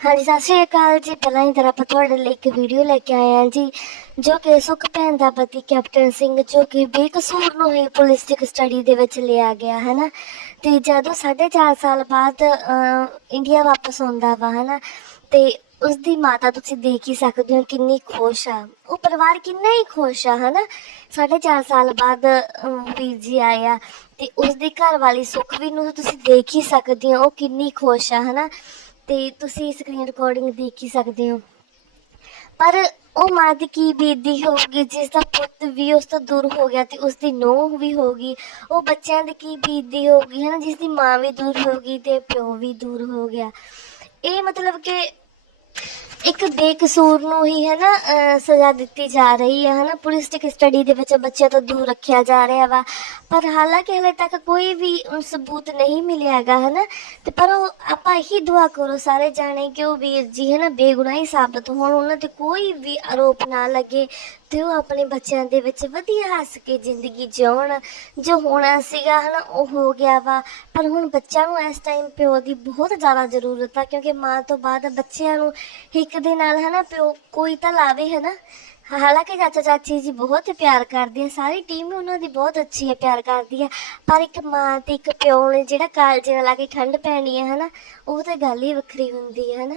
ਹਾਂਜੀ, ਸਤਿ ਸ਼੍ਰੀ ਅਕਾਲ ਜੀ। ਪਹਿਲਾਂ ਹੀ ਤਰ੍ਹਾਂ ਆਪਾਂ ਤੁਹਾਡੇ ਲਈ ਇੱਕ ਵੀਡੀਓ ਲੈ ਕੇ ਆਏ ਹਾਂ ਜੀ, ਜੋ ਕਿ ਸੁਖ ਭੈਣ ਦਾ ਪਤੀ ਕੈਪਟਨ ਸਿੰਘ, ਜੋ ਕਿ ਬੇਕਸੂਰ ਨੂੰ ਹੀ ਪੁਲਿਸ ਦੀ ਕਸਟਡੀ ਦੇ ਵਿੱਚ ਲਿਆ ਗਿਆ ਹੈ ਨਾ ਤੇ ਜਦੋਂ 4.5 ਸਾਲ ਬਾਅਦ ਇੰਡੀਆ ਵਾਪਸ ਆਉਂਦਾ ਵਾ ਹੈ ਨਾ ਤੇ ਉਸ ਦੀ ਮਾਤਾ ਤੁਸੀਂ ਦੇਖ ਹੀ ਸਕਦੇ ਹੋ ਕਿੰਨੀ ਖੁਸ਼ ਆ। ਉਹ ਪਰਿਵਾਰ ਕਿੰਨਾ ਹੀ ਖੁਸ਼ ਆ ਹੈ ਨਾ 4.5 ਸਾਲ ਬਾਅਦ ਵੀਰ ਜੀ ਆਇਆ ਤੇ ਉਸ ਦੀ ਘਰ ਵਾਲੀ ਸੁਖਵੀਰ ਨੂੰ ਤੁਸੀਂ ਦੇਖ ਹੀ ਸਕਦੇ ਹੋ, ਉਹ ਕਿੰਨੀ ਖੁਸ਼ ਆ ਹੈ ਨਾ ਤੇ ਤੁਸੀਂ ਸਕਰੀਨ ਰਿਕਾਰਡਿੰਗ ਦੇਖ ਹੀ ਸਕਦੇ ਹੋ। ਪਰ ਉਹ ਮਾਂ ਦੀ ਕੀ ਬੀਤਦੀ ਹੋਊਗੀ, ਜਿਸ ਦਾ ਪੁੱਤ ਵੀ ਉਸ ਤੋਂ ਦੂਰ ਹੋ ਗਿਆ ਤੇ ਉਸ ਦੀ ਨੂੰਹ ਵੀ ਹੋ ਗਈ, ਉਹ ਬੱਚਿਆਂ ਦੀ ਕੀ ਬੀਤਦੀ ਹੋਊਗੀ ਹੈ ਨਾ ਜਿਸ ਦੀ ਮਾਂ ਵੀ ਦੂਰ ਹੋ ਗਈ ਤੇ ਪਿਓ ਵੀ ਦੂਰ ਹੋ ਗਿਆ। ਇਹ ਮਤਲਬ ਕਿ ਇੱਕ ਬੇਕਸੂਰ ਨੂੰ ਹੀ ਹੈ ਨਾ ਸਜ਼ਾ ਦਿੱਤੀ ਜਾ ਰਹੀ ਹੈ ਹੈ ਨਾ ਪੁਲਿਸ ਦੀ ਕਸਟਡੀ ਦੇ ਵਿੱਚ ਬੱਚਿਆਂ ਤੋਂ ਦੂਰ ਰੱਖਿਆ ਜਾ ਰਿਹਾ ਵਾ। ਪਰ ਹਾਲਾਂਕਿ ਹਲੇ ਤੱਕ ਕੋਈ ਵੀ ਸਬੂਤ ਨਹੀਂ ਮਿਲਿਆ ਹੈਗਾ ਹੈ ਨਾ ਤੇ ਪਰ ਉਹ, ਆਪਾਂ ਇਹੀ ਦੁਆ ਕਰੋ ਸਾਰੇ ਜਾਣੇ ਕਿ ਉਹ ਵੀਰ ਜੀ ਹੈ ਨਾ ਬੇਗੁਨਾਹ ਹੀ ਸਾਬਤ ਹੋਣ। ਉਹਨਾਂ ਤੇ ਕੋਈ ਵੀ ਆਰੋਪ ਨਾ ਲੱਗੇ ਤੇ ਉਹ ਆਪਣੇ ਬੱਚਿਆਂ ਦੇ ਵਿੱਚ ਵਧੀਆ ਹੱਸ ਕੇ ਜ਼ਿੰਦਗੀ ਜਿਉਣ। ਜੋ ਹੋਣਾ ਸੀਗਾ ਹਨਾ, ਉਹ ਹੋ ਗਿਆ ਵਾ। ਪਰ ਹੁਣ ਬੱਚਿਆਂ ਨੂੰ ਇਸ ਟਾਈਮ ਪਿਓ ਦੀ ਬਹੁਤ ਜ਼ਿਆਦਾ ਜ਼ਰੂਰਤ ਆ, ਕਿਉਂਕਿ ਮਾਂ ਤੋਂ ਬਾਅਦ ਬੱਚਿਆਂ ਨੂੰ ਇੱਕ ਦੇ ਨਾਲ ਹਨਾ ਪਿਓ ਕੋਈ ਤਾਂ ਲਾਵੇ ਹਨਾ। ਹਾਲਾਂਕਿ ਚਾਚਾ ਚਾਚੀ ਜੀ ਬਹੁਤ ਪਿਆਰ ਕਰਦੇ ਆ, ਸਾਰੀ ਟੀਮ ਉਹਨਾਂ ਦੀ ਬਹੁਤ ਅੱਛੀ ਹੈ ਪਿਆਰ ਕਰਦੀ ਹੈ ਪਰ ਇੱਕ ਮਾਂ ਤੇ ਇੱਕ ਪਿਓ ਨੇ ਜਿਹੜਾ ਕਾਲਜੇ ਨਾਲ ਲਾ ਕੇ ਠੰਡ ਪੈਣੀ ਹੈ ਹਨਾ, ਉਹ ਤਾਂ ਗੱਲ ਹੀ ਵੱਖਰੀ ਹੁੰਦੀ ਹੈ ਹਨਾ।